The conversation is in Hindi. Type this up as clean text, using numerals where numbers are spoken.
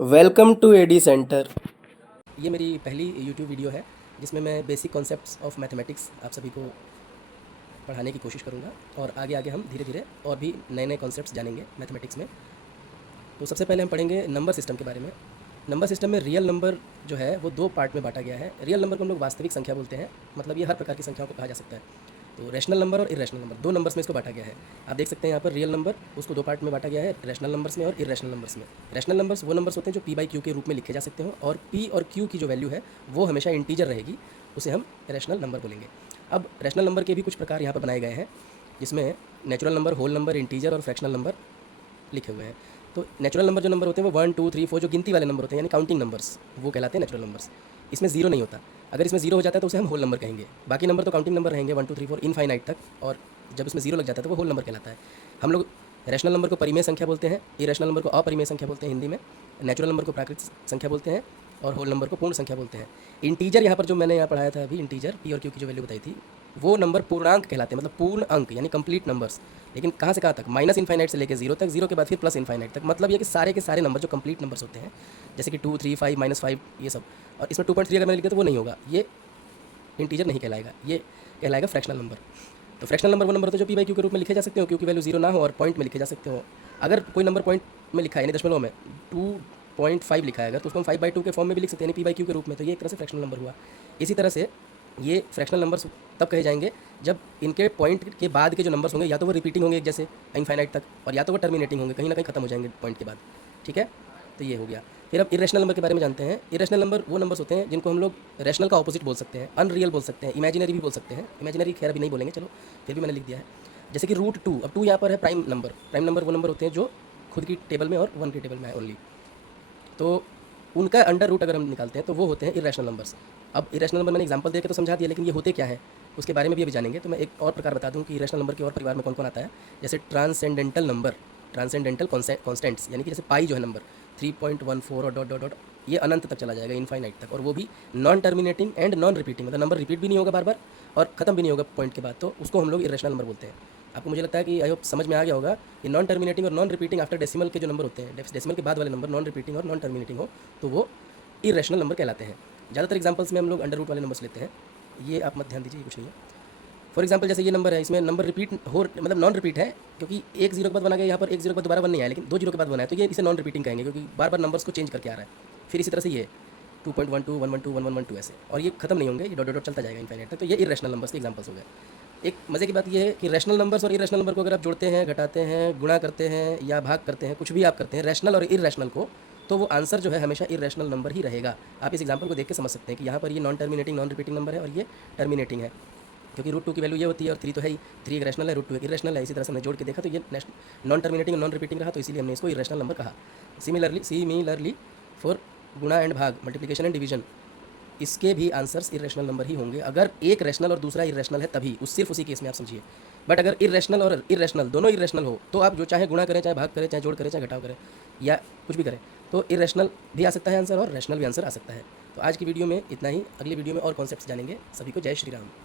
Welcome to AD centre. ये मेरी पहली यूट्यूब वीडियो है जिसमें मैं बेसिक कॉन्सेप्ट्स ऑफ मैथमेटिक्स आप सभी को पढ़ाने की कोशिश करूँगा और आगे आगे हम धीरे धीरे और भी नए नए कॉन्सेप्ट्स जानेंगे मैथमेटिक्स में। तो सबसे पहले हम पढ़ेंगे नंबर सिस्टम के बारे में। नंबर सिस्टम में रियल नंबर जो है वो दो पार्ट में बांटा गया है। रियल नंबर को हम लोग वास्तविक संख्या बोलते हैं, मतलब ये हर प्रकार की संख्याओं को कहा जा सकता है। तो रैशनल नंबर और इरेशनल नंबर दो नंबर्स में इसको बांटा गया है। आप देख सकते हैं यहाँ पर रियल नंबर उसको दो पार्ट में बांटा गया है, रैशनल नंबर्स में और इरेशनल नंबर्स में। रैशनल नंबर्स वो नंबर्स होते हैं जो पी बाई क्यू के रूप में लिखे जा सकते हो और पी और क्यू की जो वैल्यू है वो हमेशा इंटीजर रहेगी, उसे हम रैशनल नंबर बोलेंगे। अब रैशनल नंबर के भी कुछ प्रकार यहाँ पर बनाए गए हैं जिसमें natural number, whole number, integer और फ्रैक्शनल नंबर लिखे हुए हैं। तो नेचुरल नंबर जो नंबर होते हैं वो 1 2 3 4 जो गिनती वाले नंबर होते हैं यानी काउंटिंग नंबर्स, वो कहलाते हैं नेचुरल नंबर्स। इसमें जीरो नहीं होता। अगर इसमें जीरो हो जाता है तो उसे हम होल नंबर कहेंगे। बाकी नंबर तो काउंटिंग नंबर रहेंगे 1 2 3 4 इनफाइनाइट तक, और जब इसमें जीरो लग जाता है तो वो होल नंबर कहलाता है। हम लोग रैशनल नंबर को परिमेय संख्या बोलते हैं, इरेशनल नंबर को अपरिमेय संख्या बोलते हैं हिंदी में, नेचुरल नंबर को प्राकृतिक संख्या बोलते हैं और होल नंबर को पूर्ण संख्या बोलते हैं। इंटीजर यहाँ पर जो मैंने यहाँ पढ़ाया था अभी, इंटीजर पी और क्यू की जो वैल्यू बताई थी, वो नंबर पूर्णांक कहलाते हैं, मतलब पूर्ण अंक यानी कंप्लीट नंबर्स। लेकिन कहाँ से कहाँ तक? माइनस इनफाइनाइट से लेकर जीरो तक, जीरो के बाद फिर प्लस इनफाइनाइट तक। मतलब ये कि सारे के सारे नंबर जो कंप्लीट नंबर्स होते हैं, जैसे कि 2 3 5 -5 ये सब। और इसमें 2.3 अगर मैंने लिखा तो वो नहीं होगा, ये इंटीजर नहीं कहलाएगा, ये कहलाएगा फ्रैक्शनल नंबर। तो फ्रैक्शनल नंबर वो नंबर होते हैं जो पी बाई क्यू के रूप में लिखे जा सकते हो, क्यू की वैल्यू जीरो ना हो और पॉइंट में लिखे जा सकते हो। अगर कोई नंबर पॉइंट में लिखा है यानी दशमलव में 2.5 लिखा है अगर, तो उसको हम 5/2 के फॉर्म में भी लिख सकते हैं यानी पी बाई क्यू के रूप में। तो ये एक तरह से फ्रैक्शनल नंबर हुआ। इसी तरह से ये फ्रैक्शनल नंबर्स तब कहे जाएंगे जब इनके पॉइंट के बाद के जो नंबर्स होंगे या तो वो रिपीटिंग होंगे एक जैसे इनफाइनाइट तक, और या तो वो टर्मिनेटिंग होंगे, कहीं ना कहीं खत्म हो जाएंगे पॉइंट के बाद। ठीक है, तो ये हो गया। फिर अब इरेशनल नंबर के बारे में जानते हैं। इरेशनल नंबर वो नंबर्स होते हैं जिनको हम लोग रैशनल का ऑपोजिट बोल सकते हैं, अनरियल बोल सकते हैं, इमेजिनरी भी बोल सकते हैं। इमेजिनरी खैर अभी नहीं बोलेंगे, चलो फिर भी मैंने लिख दिया है। जैसे कि √2, अब 2 यहाँ पर है प्राइम नंबर। प्राइम नंबर वो नंबर होते हैं जो खुद की टेबल में और 1 की टेबल में है ओनली, तो उनका अंडर रूट अगर हम निकालते हैं तो वो होते हैं इरेशनल नंबर्स। अब इरेशनल नंबर मैंने एग्जांपल देकर तो समझा दिया, लेकिन ये होते क्या है उसके बारे में भी अभी जानेंगे। तो मैं एक और प्रकार बता दूं कि इरेशनल नंबर के और परिवार में कौन कौन आता है। जैसे ट्रांसेंडेंटल नंबर, ट्रांसेंडेंटल कॉन्स्टेंट्स, यानी कि जैसे पाई जो है नंबर 3.14 और डॉट डॉट डॉट, ये अनंत तक चला जाएगा, इनफाइनाइट तक, और वो भी non terminating and non repeating, मतलब नंबर रिपीट भी नहीं होगा बार बार और ख़त्म भी नहीं होगा पॉइंट के बाद, तो उसको हम लोग इरेशनल नंबर बोलते हैं। आपको मुझे लगता है कि आई होप समझ में आ गया होगा। ये नॉन टर्मिनेटिंग और नॉन रिपीटिंग आफ्टर डेसिमल के जो नंबर होते हैं, डेसिमल के बाद वाले नंबर नॉन रिपीटिंग और नॉन टर्मिनेटिंग हो तो वो इरेशनल नंबर कहलाते हैं। ज़्यादातर एग्जांपल्स में हम लोग अंडर रूट वाले नंबर्स लेते हैं, ये आप मत ध्यान दीजिए, ये कुछ नहीं है। फॉर एग्जांपल जैसे ये नंबर है, इसमें नंबर रिपीट हो, मतलब नॉन रिपीट है, क्योंकि एक जीरो के बाद बना गया, यहाँ पर एक जीरो के बाद दोबारा वन नहीं आया, लेकिन 2 जीरो के बाद बना है, तो ये इसे नॉन रिपीटिंग कहेंगे क्योंकि बार बार नंबर्स को चेंज करके आ रहा है। फिर इसी तरह से ये 2.12 112 1112 ऐसे, और ये खत्म नहीं होंगे, ये डॉट डॉट चलता जाएगा इनफाइनाइट तक। तो ये इरेशनल नंबर्स के एग्जांपल्स हो गए। एक मज़े की बात ये है कि रैशनल नंबर्स और इरेशनल नंबर को अगर आप जोड़ते हैं, घटाते हैं, गुणा करते हैं या भाग करते हैं, कुछ भी आप करते हैं रैशनल और इरेशनल को, तो वो आंसर जो है हमेशा इरेशनल नंबर ही रहेगा। आप इस एग्जांपल को देख के समझ सकते हैं कि यहाँ पर ये non terminating non repeating number है और ये टर्मिनेटिंग है, क्योंकि √2 की वैल्यू ये होती है और 3 तो है ही, 3 एक रैशनल है, √2 एक इरेशनल है। इसी तरह से हमने जोड़ के देखा तो ये नॉन टर्मिनेटिंग नॉन रिपीटिंग रहा, तो इसीलिए हमने इसको इरेशनल नंबर कहा। सिमिलरली फॉर गुणा एंड भाग, मल्टीप्लिकेशन एंड डिवीजन, इसके भी आंसर्स इरेशनल नंबर ही होंगे। अगर एक रैशनल और दूसरा इरेशनल है तभी, उस सिर्फ उसी केस में आप समझिए। बट अगर इरेशनल और इरेशनल दोनों इरेशनल हो तो आप जो चाहे गुणा करें, चाहे भाग करें, चाहे जोड़ करें, चाहे घटाव करें या कुछ भी करें, तो इरेशनल भी आ सकता है आंसर और रैशनल भी आंसर आ सकता है। तो आज की वीडियो में इतना ही। अगली वीडियो में और कॉन्सेप्ट्स जानेंगे। सभी को जय श्री राम।